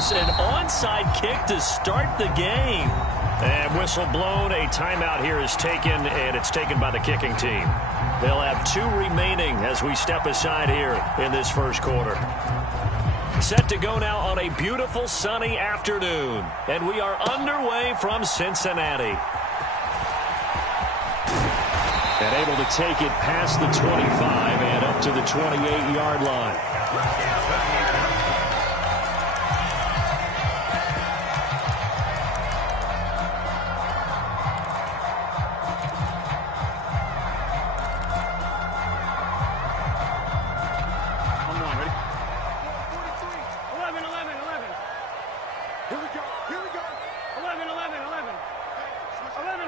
us an onside kick to start the game. And whistle blown. A timeout here is taken, and it's taken by the kicking team. They'll have 2 remaining as we step aside here in this first quarter. Set to go now on a beautiful sunny afternoon. And we are underway from Cincinnati. And able to take it past the 25 and up to the 28-yard line.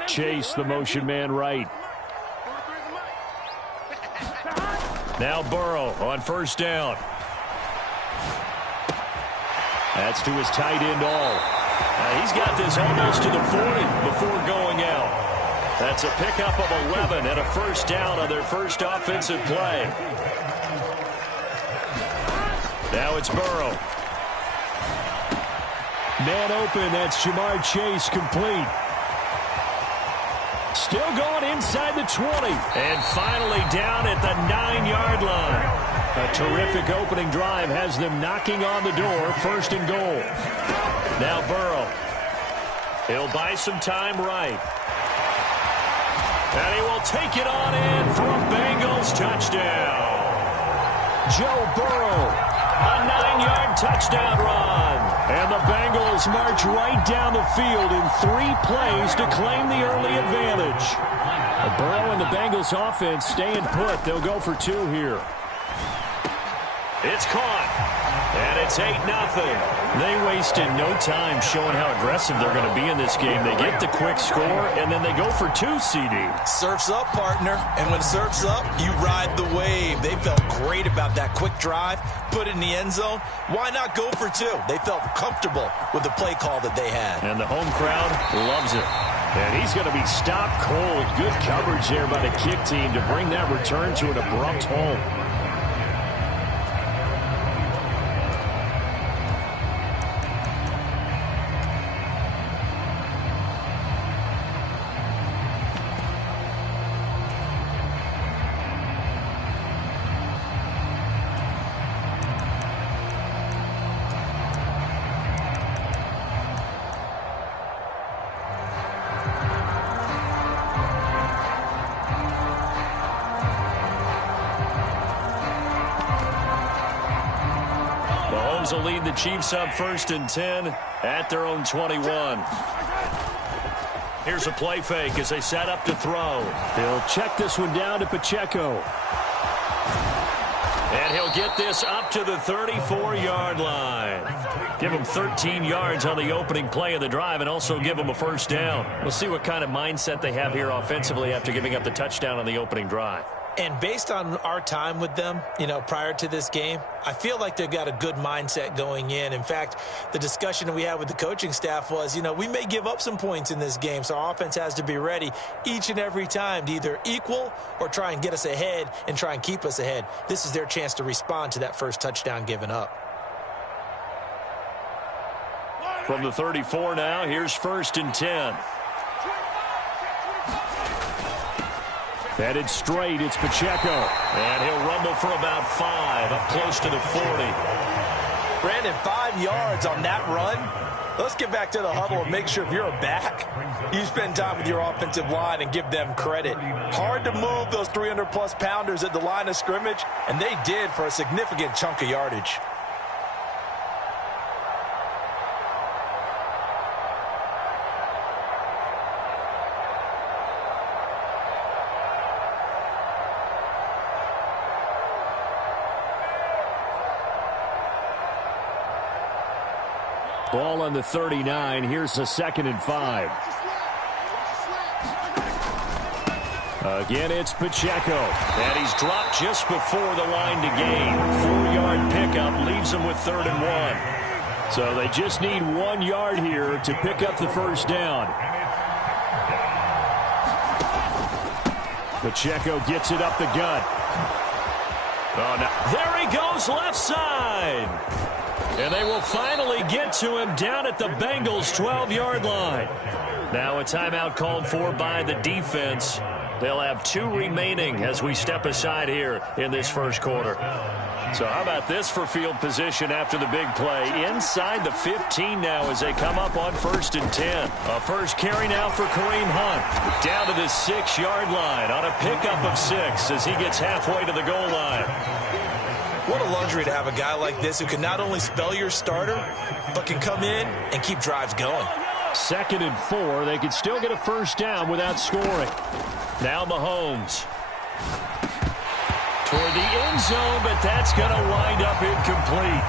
Chase, the motion man right. Now Burrow on first down. That's to his tight end all. He's got this almost to the 40 before going out. That's a pickup of 11 and a first down on their first offensive play. Now it's Burrow. Man open, that's Jamar Chase complete. Still going inside the 20. And finally down at the 9-yard line. A terrific opening drive has them knocking on the door. First and goal. Now Burrow. He'll buy some time right. And he will take it on in for a Bengals touchdown. Joe Burrow. A 9-yard touchdown run. And the Bengals march right down the field in 3 plays to claim the early advantage. Burrow and the Bengals offense staying put. They'll go for 2 here. It's caught. And it's 8-0. They wasted no time showing how aggressive they're going to be in this game. They get the quick score, and then they go for 2, CD. Surf's up, partner. And when surf's up, you ride the wave. They felt great about that quick drive, put it in the end zone. Why not go for 2? They felt comfortable with the play call that they had. And the home crowd loves it. And he's going to be stopped cold. Good coverage there by the kick team to bring that return to an abrupt halt. Will lead the Chiefs up 1st and 10 at their own 21. Here's a play fake as they set up to throw. He'll check this one down to Pacheco. And he'll get this up to the 34-yard line. Give him 13 yards on the opening play of the drive and also give him a first down. We'll see what kind of mindset they have here offensively after giving up the touchdown on the opening drive. And based on our time with them, prior to this game, I feel like they've got a good mindset going in. In fact, the discussion that we had with the coaching staff was, we may give up some points in this game, so our offense has to be ready each and every time to either equal or try and get us ahead and try and keep us ahead. This is their chance to respond to that first touchdown given up. From the 34 now, here's 1st and 10. Headed straight, it's Pacheco. And he'll rumble for about 5, up close to the 40. Brandon, 5 yards on that run. Let's get back to the huddle and make sure if you're a back, you spend time with your offensive line and give them credit. Hard to move those 300-plus pounders at the line of scrimmage, and they did for a significant chunk of yardage. Ball on the 39. Here's the 2nd and 5. Again, it's Pacheco. And he's dropped just before the line to gain. 4-yard pickup leaves him with 3rd and 1. So they just need 1 yard here to pick up the first down. Pacheco gets it up the gut. Oh, no. There he goes left side. And they will finally get to him down at the Bengals' 12-yard line. Now a timeout called for by the defense. They'll have 2 remaining as we step aside here in this first quarter. So how about this for field position after the big play? Inside the 15 now as they come up on 1st and 10. A first carry now for Kareem Hunt. Down to the 6-yard line on a pickup of 6 as he gets halfway to the goal line. What a luxury to have a guy like this who can not only spell your starter, but can come in and keep drives going. 2nd and 4. They could still get a first down without scoring. Now Mahomes. Toward the end zone, but that's going to wind up incomplete.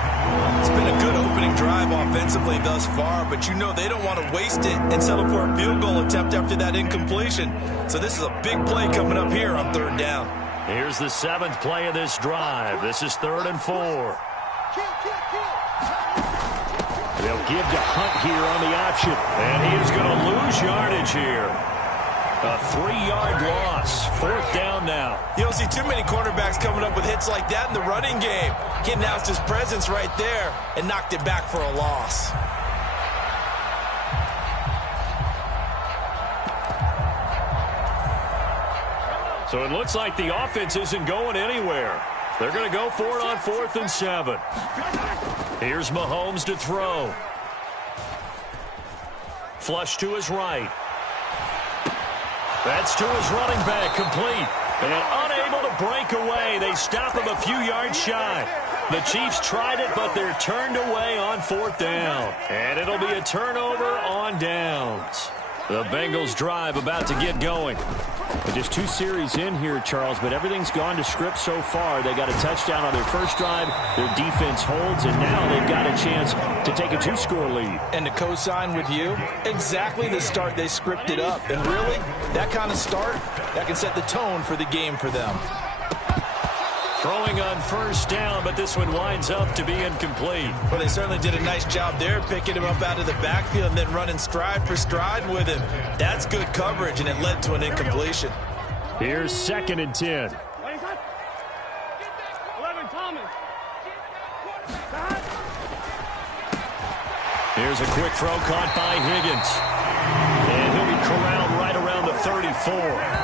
It's been a good opening drive offensively thus far, but you know they don't want to waste it and settle for a field goal attempt after that incompletion. So this is a big play coming up here on 3rd down. Here's the 7th play of this drive. This is 3rd and 4. They'll give to Hunt here on the option. And he is going to lose yardage here. A 3-yard loss. 4th down now. You don't see too many cornerbacks coming up with hits like that in the running game. He announced his presence right there and knocked it back for a loss. So it looks like the offense isn't going anywhere. They're going to go for it on 4th and 7. Here's Mahomes to throw. Flush to his right. That's to his running back, complete. And unable to break away. They stop him a few yards shy. The Chiefs tried it, but they're turned away on 4th down. And it'll be a turnover on downs. The Bengals drive about to get going. Just 2 series in here, Charles, but everything's gone to script so far. They got a touchdown on their first drive. Their defense holds, and now they've got a chance to take a 2-score lead. And to co-sign with you, exactly the start they scripted up. And really, that kind of start, that can set the tone for the game for them. Throwing on 1st down, but this one winds up to be incomplete. Well, they certainly did a nice job there, picking him up out of the backfield and then running stride for stride with him. That's good coverage, and it led to an incompletion. Here's 2nd and 10. Here's a quick throw caught by Higgins. And he'll be corralled right around the 34.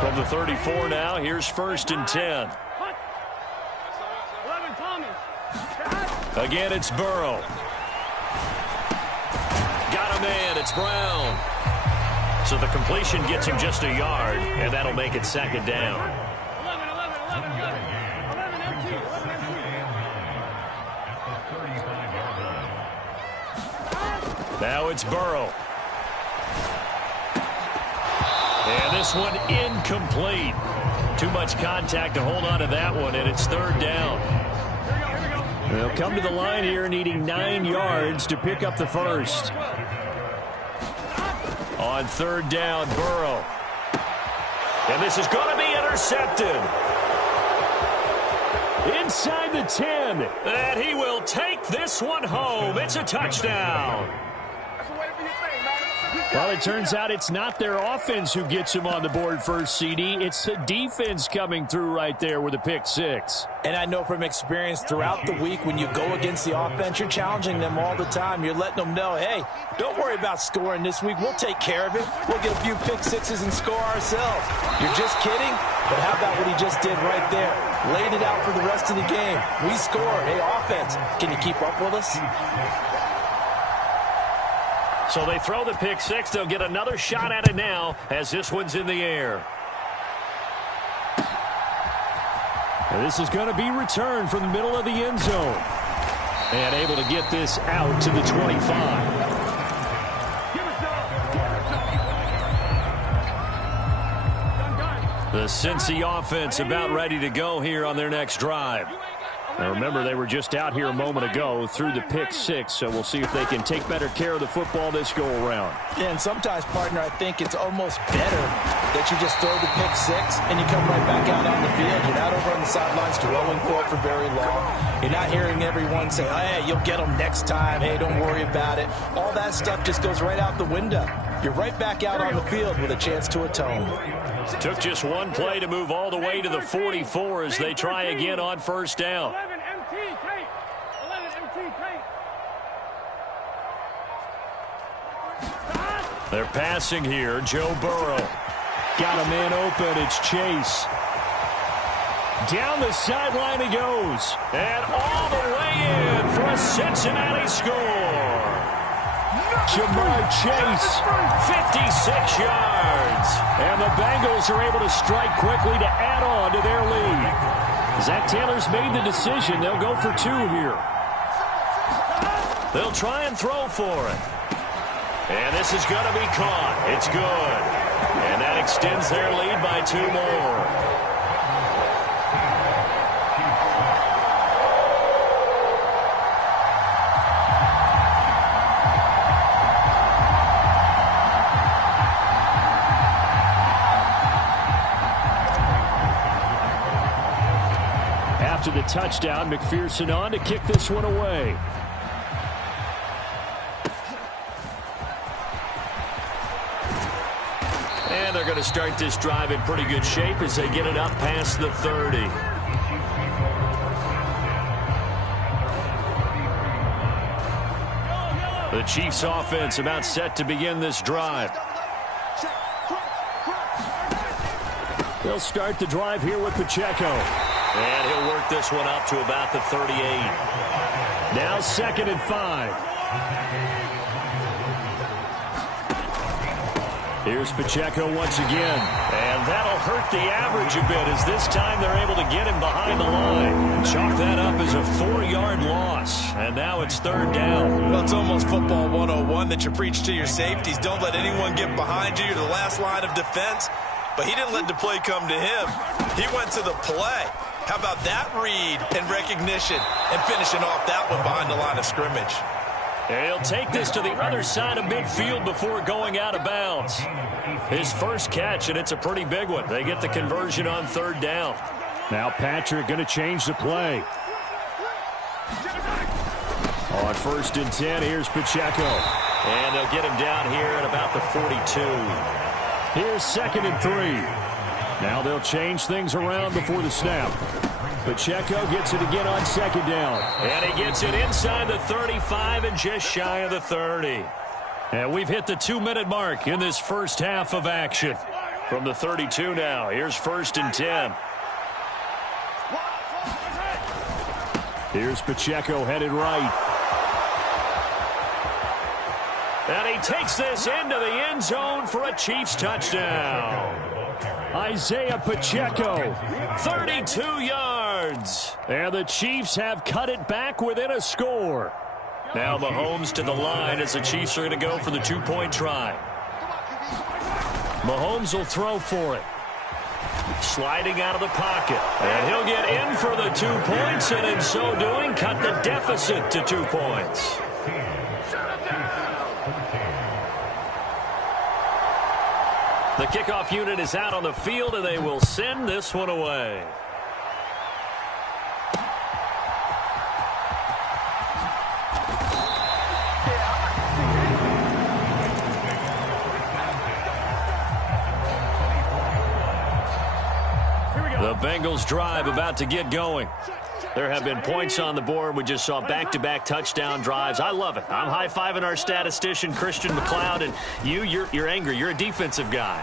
From the 34 now, here's 1st and 10. Again, it's Burrow. Got a man, it's Brown. So the completion gets him just a yard, and that'll make it 2nd down. Now it's Burrow. And this one incomplete. Too much contact to hold on to that one, and it's 3rd down. They'll come to the line here needing 9 yards to pick up the first. On 3rd down, Burrow. And this is going to be intercepted. Inside the 10. And he will take this one home. It's a touchdown. Well, it turns out it's not their offense who gets him on the board first, CD. It's the defense coming through right there with a pick 6. And I know from experience throughout the week, when you go against the offense, you're challenging them all the time. You're letting them know, hey, don't worry about scoring this week. We'll take care of it. We'll get a few pick 6s and score ourselves. You're just kidding? But how about what he just did right there? Laid it out for the rest of the game. We scored. Hey, offense, can you keep up with us? So they throw the pick 6. They'll get another shot at it now as this one's in the air. And this is going to be returned from the middle of the end zone. And able to get this out to the 25. The Cincy offense about ready to go here on their next drive. Now remember, they were just out here a moment ago through the pick 6, so we'll see if they can take better care of the football this go-around. Yeah, and sometimes, partner, I think it's almost better that you just throw the pick 6 and you come right back out on the field. You're not over on the sidelines throwing for it for very long. You're not hearing everyone say, hey, you'll get them next time. Hey, don't worry about it. All that stuff just goes right out the window. you're right back out on the field with a chance to atone. Took just one play to move all the way to the 44 as they try again on first down. They're passing here. Joe Burrow. Got a man open. It's Chase. Down the sideline he goes. And all the way in for a Cincinnati score. Jamar Chase, 56 yards. And the Bengals are able to strike quickly to add on to their lead. Zach Taylor's made the decision. They'll go for two here. They'll try and throw for it. And this is going to be caught. It's good. And that extends their lead by two more. After the touchdown, McPherson on to kick this one away. And they're going to start this drive in pretty good shape as they get it up past the 30. The Chiefs offense about set to begin this drive. They'll start the drive here with Pacheco. And he'll work this one up to about the 38. Now 2nd and 5. Here's Pacheco once again. And that'll hurt the average a bit as this time they're able to get him behind the line. Chalk that up as a 4-yard loss. And now it's 3rd down. Well, it's almost football 101 that you preach to your safeties. Don't let anyone get behind you. You're the last line of defense. But he didn't let the play come to him. He went to the play. How about that read and recognition and finishing off that one behind the line of scrimmage? And he'll take this to the other side of midfield before going out of bounds. His first catch, and it's a pretty big one. They get the conversion on 3rd down. Now Patrick going to change the play. On 1st and 10, here's Pacheco. And they'll get him down here at about the 42. Here's 2nd and 3. Now they'll change things around before the snap. Pacheco gets it again on 2nd down. And he gets it inside the 35 and just shy of the 30. And we've hit the 2-minute mark in this first half of action. From the 32 now, here's 1st and 10. Here's Pacheco headed right. And he takes this into the end zone for a Chiefs touchdown. Isaiah Pacheco, 32 yards. And the Chiefs have cut it back within a score. Now Mahomes to the line as the Chiefs are going to go for the 2-point try. Mahomes will throw for it. Sliding out of the pocket. And he'll get in for the 2 points, and in so doing, cut the deficit to 2 points. The kickoff unit is out on the field, and they will send this one away. The Bengals drive about to get going. There have been points on the board. We just saw back-to-back touchdown drives. I love it. I'm high-fiving our statistician, Christian McLeod, and you're angry. You're a defensive guy.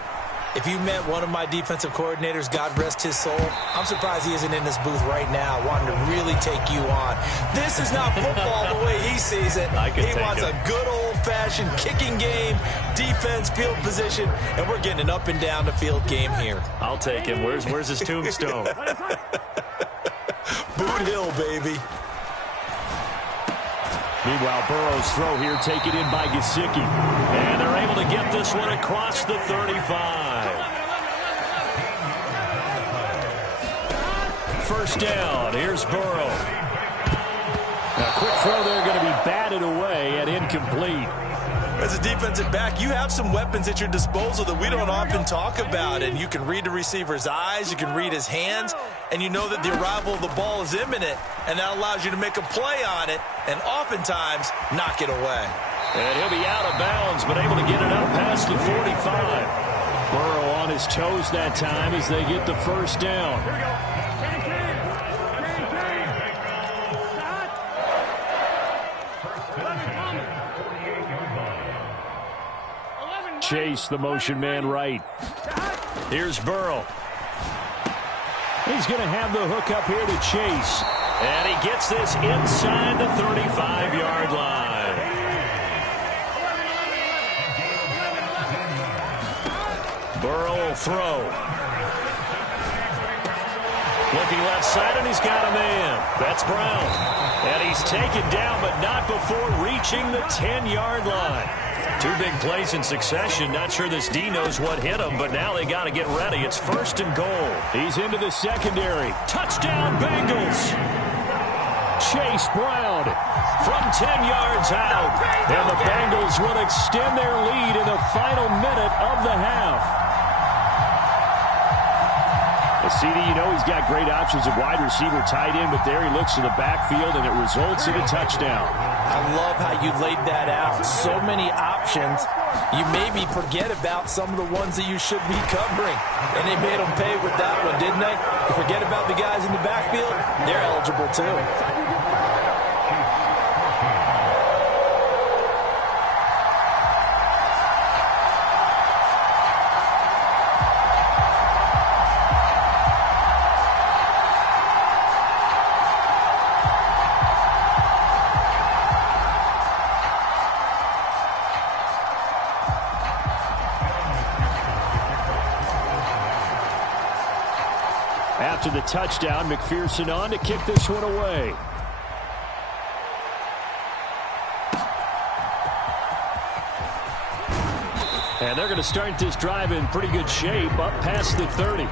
If you met one of my defensive coordinators, God rest his soul, I'm surprised he isn't in this booth right now wanting to really take you on. This is not football the way he sees it. He wants a good old-fashioned kicking game, defense, field position, and we're getting an up-and-down the field game here. I'll take him. Where's his tombstone? Boot Hill, baby. Meanwhile, Burrow's throw here taken in by Gesicki. And they're able to get this one across the 35. First down. Here's Burrow. A quick throw there going to be batted away and incomplete. As a defensive back, you have some weapons at your disposal that we don't often talk about. And you can read the receiver's eyes, you can read his hands, and you know that the arrival of the ball is imminent, and that allows you to make a play on it and oftentimes knock it away. And he'll be out of bounds, but able to get it up past the 45. Burrow on his toes that time as they get the first down. Chase, the motion man right. Here's Burrow. He's going to have the hook up here to Chase. And he gets this inside the 35-yard line. Burrow will throw. Looking left side, and he's got a man. That's Brown. And he's taken down, but not before reaching the 10-yard line. Two big plays in succession. Not sure this D knows what hit him, but now they got to get ready. It's 1st and goal. He's into the secondary. Touchdown, Bengals. Chase Brown from 10 yards out. And the Bengals will extend their lead in the final minute of the half. CD, you know he's got great options at wide receiver, tight end, but there he looks to the backfield, and it results in a touchdown. I love how you laid that out. So many options. You maybe forget about some of the ones that you should be covering. And they made them pay with that one, didn't they? You forget about the guys in the backfield, they're eligible too. After the touchdown, McPherson on to kick this one away. And they're going to start this drive in pretty good shape, up past the 30.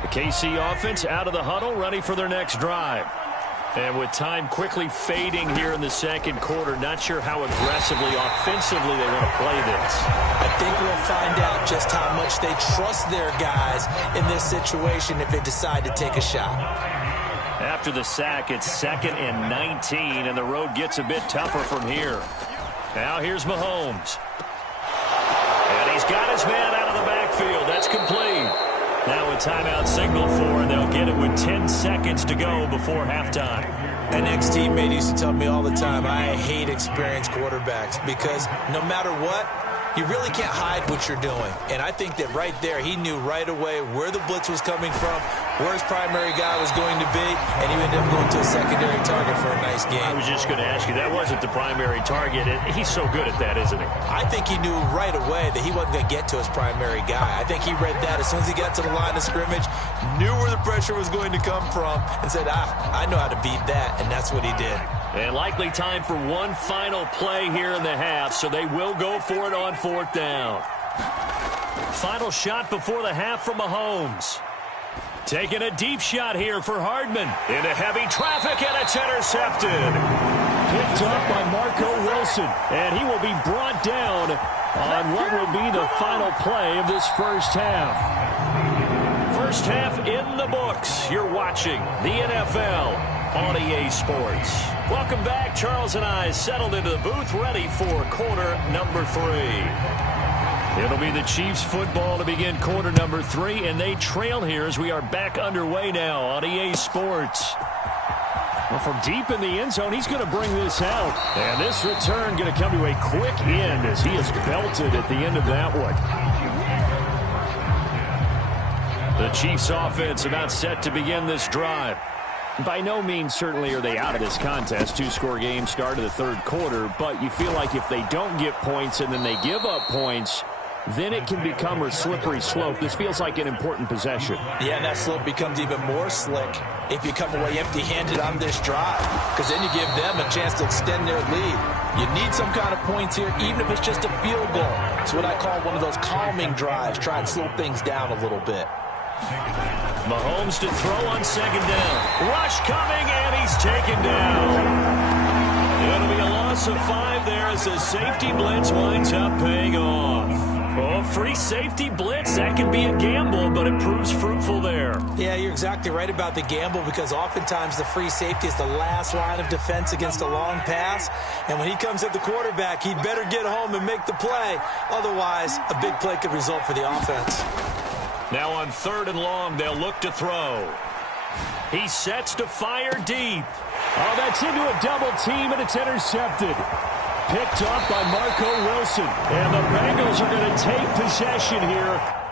The KC offense out of the huddle, ready for their next drive. And with time quickly fading here in the second quarter, not sure how aggressively, offensively they want to play this. I think we'll find out just how much they trust their guys in this situation if they decide to take a shot. After the sack, it's 2nd and 19, and the road gets a bit tougher from here. Now here's Mahomes. And he's got his man out of the backfield. That's complete. Now a timeout signal for, and they'll get it with 10 seconds to go before halftime. An ex-teammate used to tell me all the time, I hate experienced quarterbacks because no matter what, you really can't hide what you're doing. And I think that right there, he knew right away where the blitz was coming from, where his primary guy was going to be, and he ended up going to a secondary target for a nice game. I was just going to ask you, that wasn't the primary target. He's so good at that, isn't he? I think he knew right away that he wasn't going to get to his primary guy. I think he read that as soon as he got to the line of scrimmage, knew where the pressure was going to come from, and said, I know how to beat that, and that's what he did. And likely time for one final play here in the half, so they will go for it on 4th down. Final shot before the half from Mahomes. Taking a deep shot here for Hardman. Into heavy traffic, and it's intercepted. Picked up by Marco Wilson, and he will be brought down on what will be the final play of this first half. First half in the books. You're watching the NFL on EA Sports. Welcome back. Charles and I settled into the booth, ready for quarter number 3. It'll be the Chiefs football to begin quarter number 3, and they trail here as we are back underway now on EA Sports. Well, from deep in the end zone, he's going to bring this out. And this return going to come to a quick end as he is belted at the end of that one. The Chiefs offense about set to begin this drive. By no means certainly are they out of this contest. 2-score game start of the third quarter, but you feel like if they don't get points and then they give up points, then it can become a slippery slope. This feels like an important possession. Yeah, that slope becomes even more slick if you come away empty-handed on this drive, because then you give them a chance to extend their lead. You need some kind of points here, even if it's just a field goal. It's what I call one of those calming drives, try and slow things down a little bit. Mahomes to throw on 2nd down. Rush coming, and he's taken down. It'll be a loss of 5 there as the safety blitz winds up paying off. Oh, free safety blitz. That can be a gamble, but it proves fruitful there. Yeah, you're exactly right about the gamble because oftentimes the free safety is the last line of defense against a long pass. And when he comes at the quarterback, he'd better get home and make the play. Otherwise, a big play could result for the offense. Now on 3rd and long, they'll look to throw. He sets to fire deep. Oh, that's into a double team, and it's intercepted. Picked up by Marco Wilson. And the Bengals are going to take possession here.